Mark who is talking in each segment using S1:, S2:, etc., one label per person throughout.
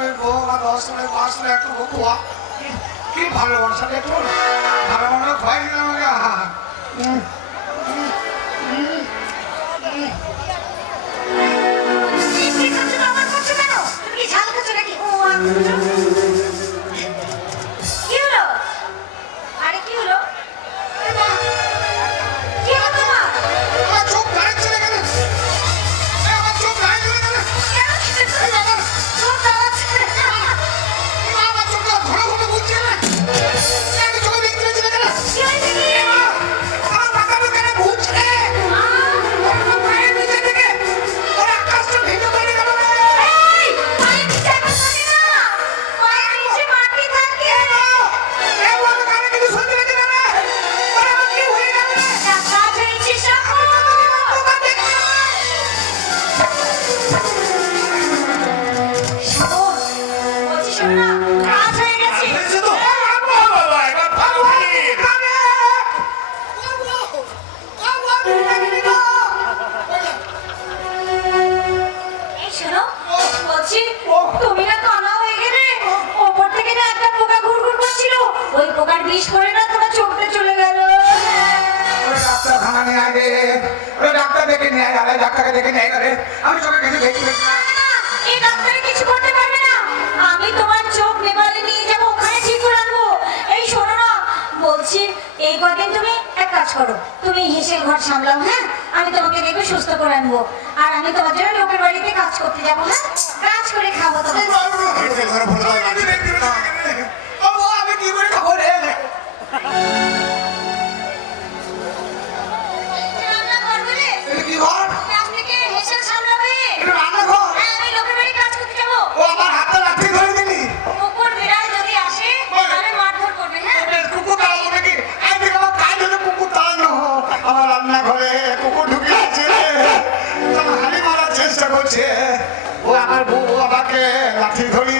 S1: রকমের বউ বা দশ রকমের পাঁচ একটা বউ খোয়া কি ভালোবাসা দেখো ভালোবাসা খোয়াই না
S2: আমাকে ঠিক আছে করো। তুমি হেসে ঘর সামলাও হ্যাঁ? আমি তোমাকে দেখবে সুস্থ করে আনব। আর আমি তোমার জন্য লোকের বাড়িতে কাজ করতে যাব হ্যাঁ? কাজ করে খাব
S3: তোমার
S1: আমি কি করে খাব রে? ঠিক হলি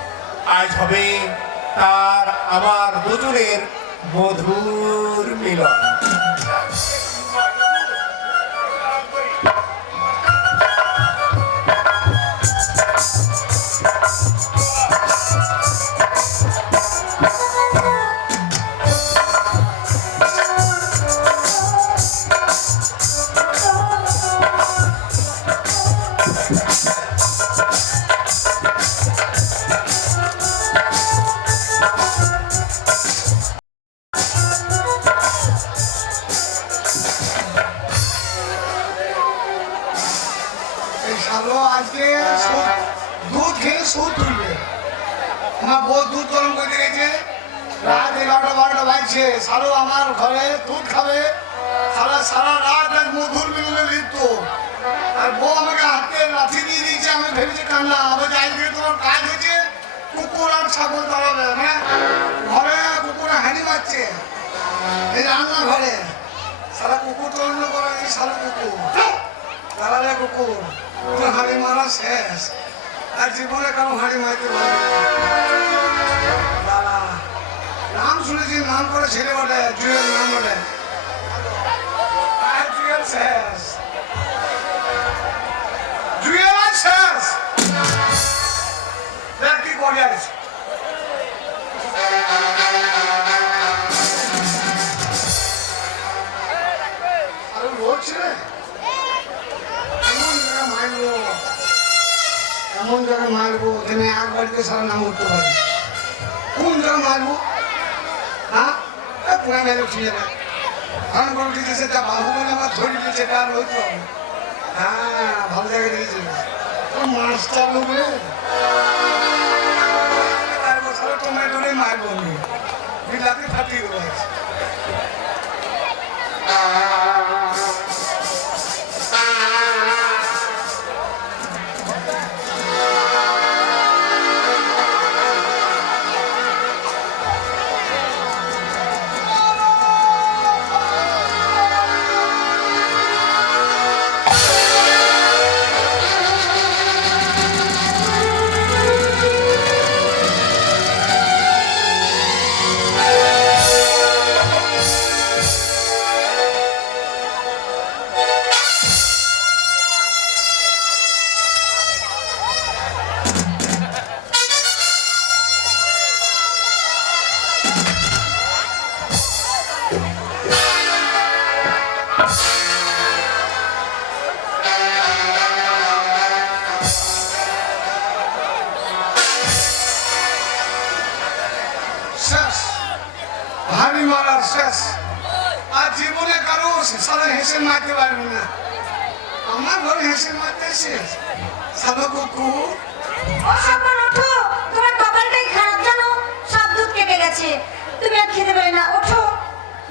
S3: আজ হবে তার আমার দুজনের মধুর মিলন।
S1: দুধ গরম করে গেছে। রাত এগারোটা বারোটা বাজছে। শালো আমার ঘরে দুধ খাবে। সারা সারা রাত এক মধুর মিলনে লিপ্ত আর বউ আমাকে হাতে লাঠি দিয়ে দিয়েছে, আমি ভেবেছি কান্না আবার যাই দিয়ে তোমার কাজ হয়েছে। কুকুর আর ছাগল দাঁড়াবে হ্যাঁ? ঘরে কুকুরে হাঁড়ি মারছে। এই রান্না ঘরে সারা কুকুর তন্ন করা সারা কুকুর। দাঁড়ালে কুকুর। হাঁড়ি মারা শেষ। আর জীবনে নাম শুনেছি, নাম করে ছেলে বটে জুয়েল নাম বটে জুয়েল শেষ জুয়েল শেষ কি করে আছে বাড়িতে নাম উঠতে পারে। কোন জায়গায় মারবো? হ্যাঁ? পুরা মেরে উঠিয়ে যাবে কারণ করে দিতেছে যা বাবু বলে আমার ধরে দিয়েছে কার হইতে হবে হ্যাঁ ভালো জায়গায় দিয়েছে মাছটা লোক রে মারবো বিলাতি ফাটিয়ে দেবো আজ। মারার শেষ। আর জীবনে কারও সারা হেসে মারতে পারবে না। আমার ঘরে হেসে মারতে শেষ। সাদা কুকুর
S2: তোমার কপালটাই খারাপ জানো? সব দুধ কেটে গেছে। তুমি আর খেতে পারে না। ওঠো।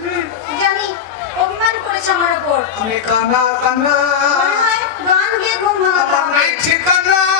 S2: হুম জানি। অভিমান করেছে আমার ওপর।
S1: আমি কানা কানা।
S2: গান গিয়ে ঘুম
S1: ঠিকানা।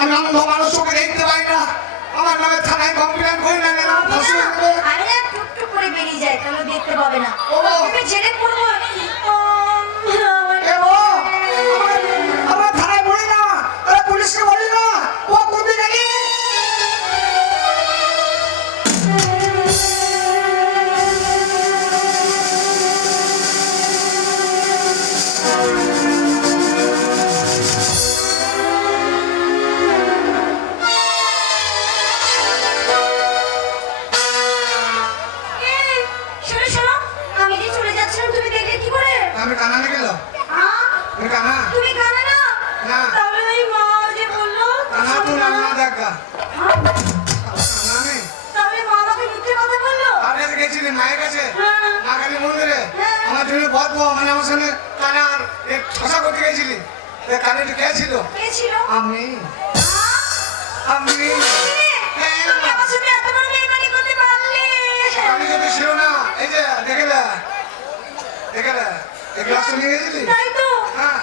S2: আমি
S1: অন্ধ মানুষ চোখে দেখতে পাই না। আমার নামে থানায় কমপ্লেন করি না ফাঁসি হয়ে যাবে
S2: আরে টুকটুক করে বেরিয়ে যায় কেন দেখতে পাবে না? হ্যাঁ।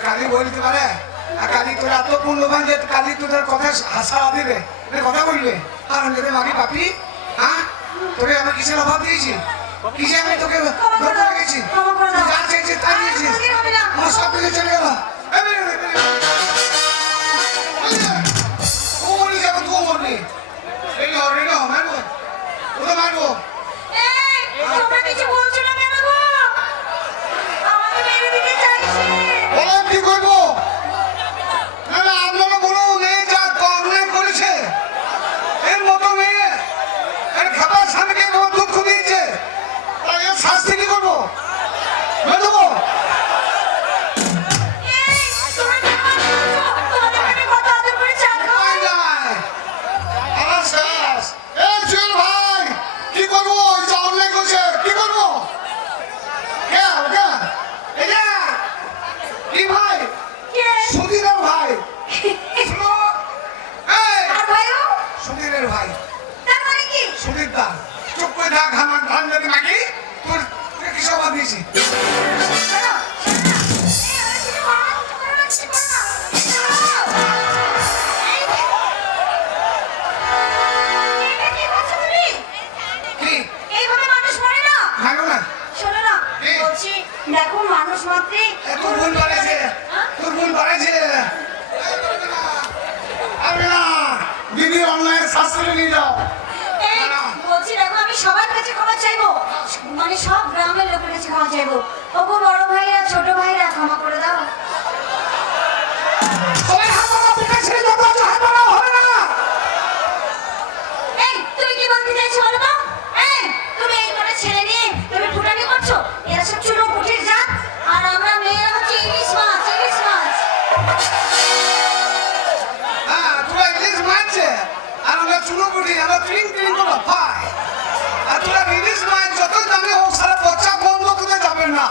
S1: কালি বলতে তোর এত পুণ্যবান যে কালি কথা বলবে? আর আমি তোদের হ্যাঁ? তোরে আমি কিসের অভাব দিয়েছি? কিসে আমি তোকে
S2: ধরে রেখেছি
S1: যা আমার সব কিছু চলে গেল। কি করবো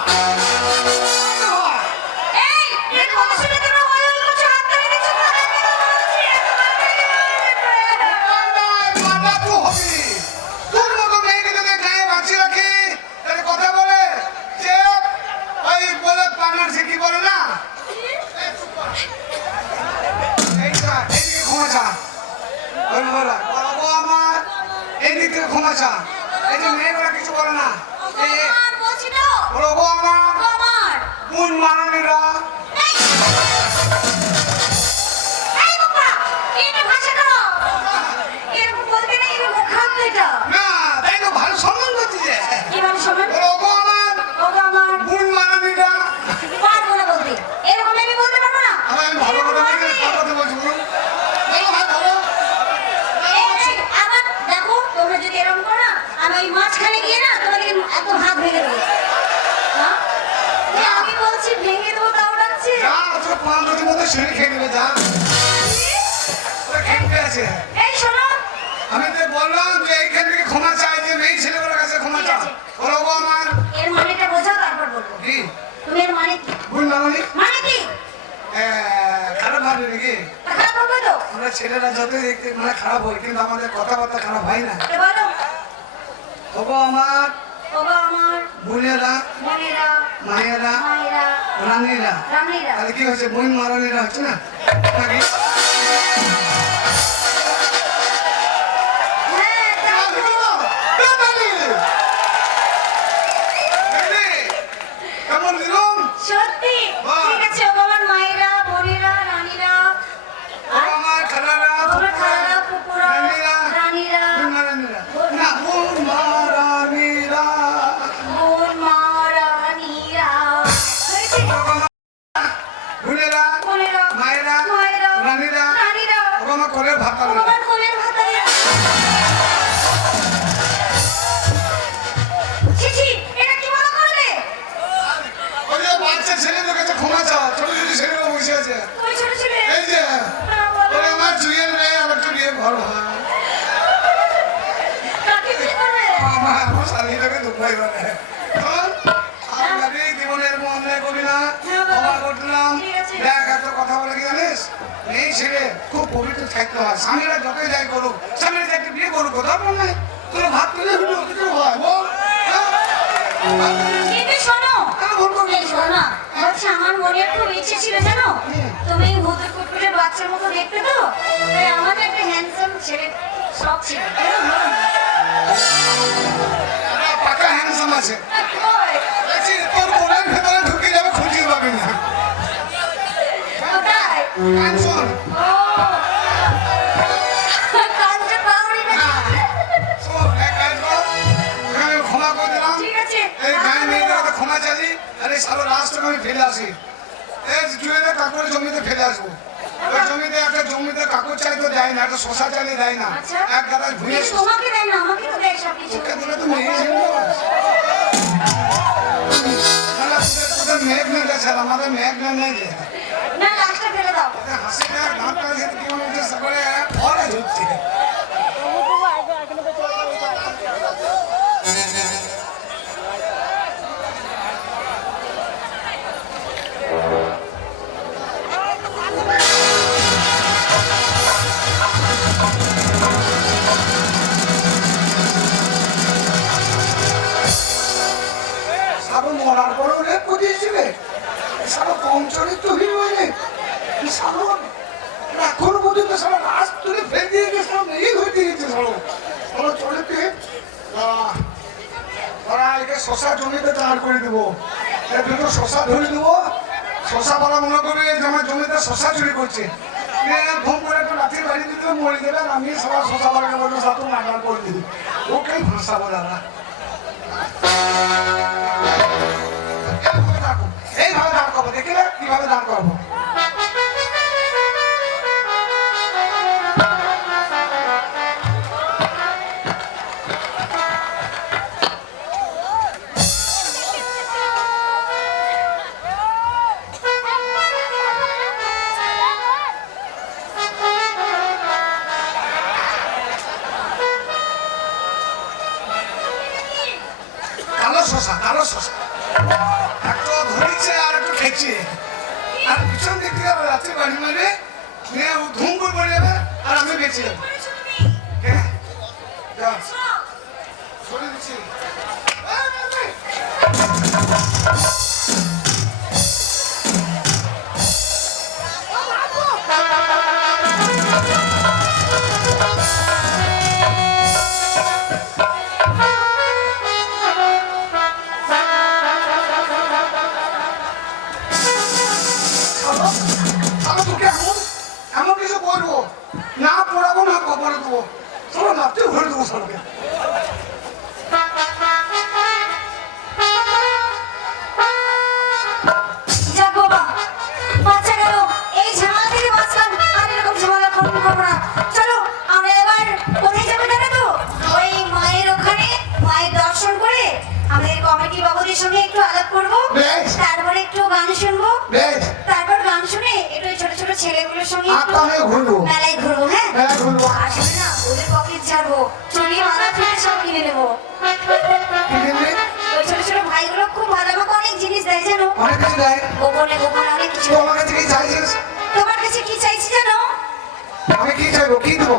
S1: Bye.
S2: উন্মানিরা মানে
S1: খারাপ ভাবে নাকি? আমরা ছেলেরা যতই দেখতে মানে খারাপ হয় কিন্তু আমাদের কথাবার্তা খারাপ হয় না। ওগো আমার বোনেরা মায়েরা রানীরা। তাহলে কি হচ্ছে বোন মারানিরা হচ্ছে না? নাকি?
S2: কিন্তু শোনো।
S1: হ্যাঁ,
S2: শোনো না। বলছি আমার মনে একটু ইচ্ছে ছিল জানো? তুমি ভূতের বাচ্চার মতো দেখতে তো? তাই আমার একটা হ্যান্ডসাম ছেলে শখ ছিল
S1: পাকা হ্যান্ডসাম আছে। তোর মনের ভেতরে ঢুকে যাবে খুঁজে পাবি না হ্যান্ডসাম এই রাস্তাকে আমি ফেলে আসি। এই জুয়েলের কাকুর জমিতে ফেলে আসব। ওই জমিতে একটা জমিতে কাকুর চাই তো দেয় না একটা শশা চালিয়ে দেয় না।
S2: আচ্ছা।
S1: এক গাদায় ভুঁড়ে
S2: তোমাকে দেয় না আমাকে তো দেয় সব কিছু।
S1: ওকে দিলে তো মেয়ে ছিল মেঘ মেঘ আছে আমাদের মেঘ নেই।
S2: না লাস্টটা ফেলে দাও।
S1: হাসি না দাঁতটা যে কি হচ্ছে সকালে ভরে হচ্ছে পর্যন্ত সারা তুলে গেছে শশা জমিতে করে দুটো শশা ধরে শশা পালা মনে করবে যে আমার জমিতে শশা চুরি করছে। ঘুম করে বাড়ি দিতে মরে দেবে আর আমি সবার শশা বাগানে করে দিবি। ভাসাবো দাদা। এইভাবে কালো শশা কালো শশা। একটু ধরেছে আর একটু খেয়েছে। আর পিছন দিক থেকে আবার বাড়ি মারবে ধুম করে পড়ে যাবে আর আমি বেঁচে যাব। Thank যাও।
S2: একটু আলাপ করব
S1: বেশ।
S2: তারপরে একটু গান শুনব তারপর গান শুনে একটু ছোট ছোট ছেলেগুলোর সঙ্গে
S1: ঘুরবো
S2: মেলায় অনেক
S1: কিছু দেয়
S2: গোপনে গোপনে অনেক কিছু
S1: তো আমার কাছে কি চাইছিস?
S2: তোমার কাছে কি চাইছি জানো?
S1: আমি কি চাইব? কি দেবো?